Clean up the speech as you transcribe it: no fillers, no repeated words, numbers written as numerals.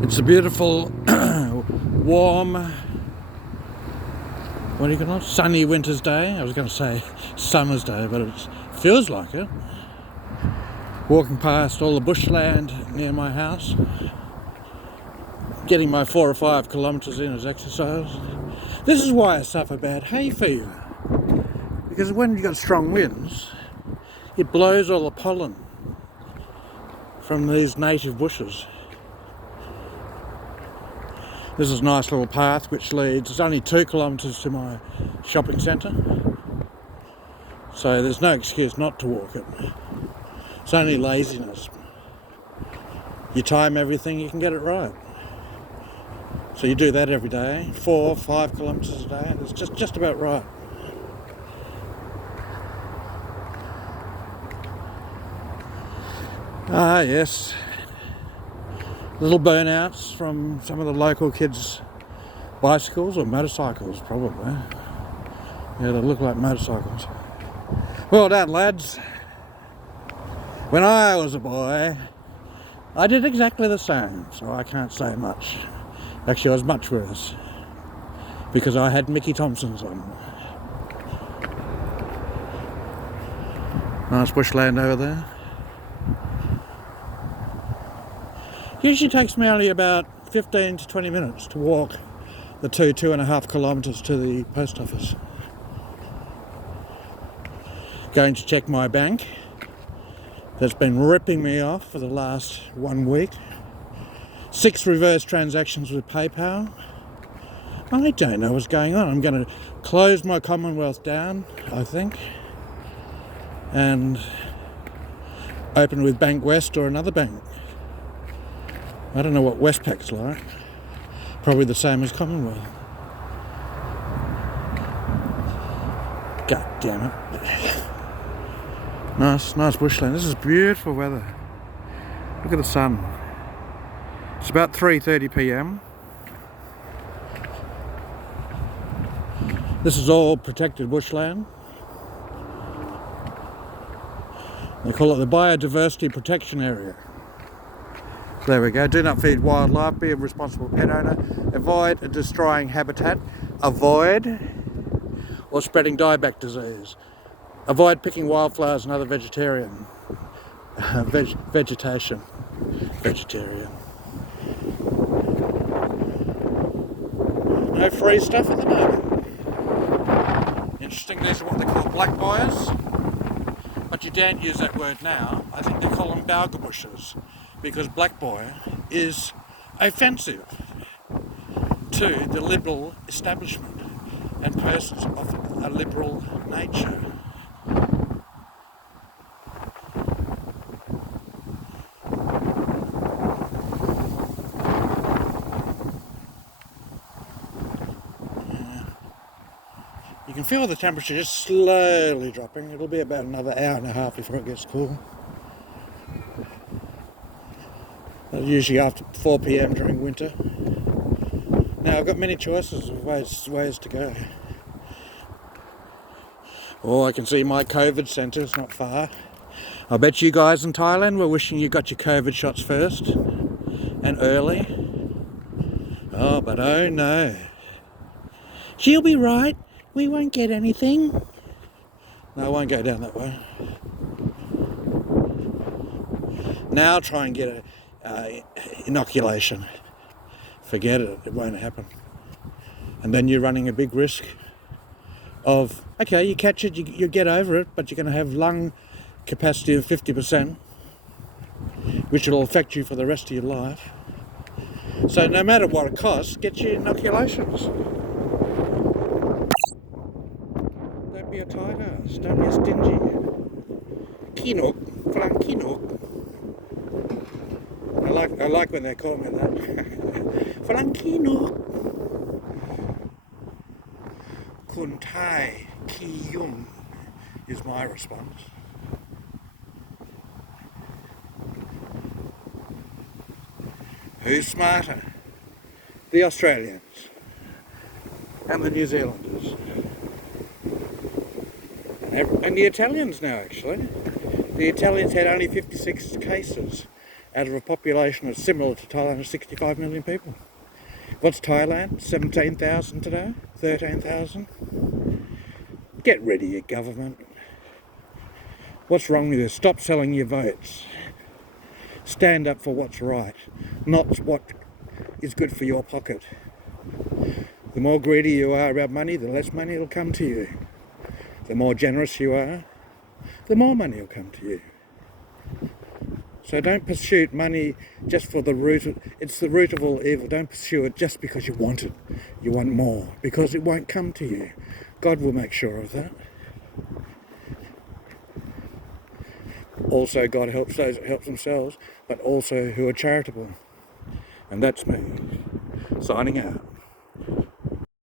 It's a beautiful, warm, what do you call it? Sunny winter's day. I was going to say summer's day, but it feels like it. Walking past all the bushland near my house, getting my 4 or 5 kilometres in as exercise. This is why I suffer bad hay fever, because when you've got strong winds, it blows all the pollen from these native bushes. This is a nice little path which leads, it's only 2 kilometres to my shopping centre, so there's no excuse not to walk it. It's only laziness. You time everything, you can get it right. So you do that every day, 4 or 5 kilometres a day, it's just about right. Ah yes, little burnouts from some of the local kids' bicycles or motorcycles probably. Yeah, they look like motorcycles. Well done lads. When I was a boy, I did exactly the same, so I can't say much. Actually, I was much worse, because I had Mickey Thompsons on. Nice bushland over there. Usually takes me only about 15 to 20 minutes to walk the 2.5 kilometres to the post office. Going to check my bank. That's been ripping me off for the last 1 week. 6 reverse transactions with PayPal. I don't know what's going on. I'm going to close my Commonwealth down, I think, and open with Bank West or another bank. I don't know what Westpac's like. Probably the same as Commonwealth. God damn it. Nice bushland. This is beautiful weather. Look at the sun. It's about 3:30 p.m. This is all protected bushland. They call it the Biodiversity Protection Area. There we go. Do not feed wildlife. Be a responsible pet owner. Avoid destroying habitat. Avoid or spreading dieback disease. Avoid picking wildflowers and other vegetarian vegetation. Vegetarian. No free stuff at the moment. Interesting, these are what they call black boys, but you don't use that word now. I think they call them Balga bushes, because black boy is offensive to the liberal establishment and persons of a liberal nature. You can feel the temperature just slowly dropping. It'll be about another hour and a half before it gets cool. Usually after 4 p.m. during winter. Now I've got many choices of ways to go. Oh, I can see my COVID centre, it's not far. I bet you guys in Thailand were wishing you got your COVID shots first and early. Oh, but oh no. She'll be right. We won't get anything. No, I won't go down that way. Now I'll try and get a inoculation. Forget it, it won't happen. And then you're running a big risk of, okay, you catch it, you get over it, but you're going to have lung capacity of 50%, which will affect you for the rest of your life. So no matter what it costs, get your inoculations. Don't be a tiger, don't be stingy. Kinok, flang kinok. I like when they call me that. Flang kinok. Kun Thai Ki Yung is my response. Who's smarter? The Australians and the New Zealanders. And the Italians now, actually. The Italians had only 56 cases out of a population that's similar to Thailand of 65 million people. What's Thailand? 17,000 today? 13,000? Get rid of your government. What's wrong with you? Stop selling your votes. Stand up for what's right, not what is good for your pocket. The more greedy you are about money, the less money will come to you. The more generous you are, the more money will come to you. So don't pursue money just for the root. It's the root of all evil. Don't pursue it just because you want it. You want more, because it won't come to you. God will make sure of that. Also, God helps those that help themselves, but also who are charitable. And that's me, signing out.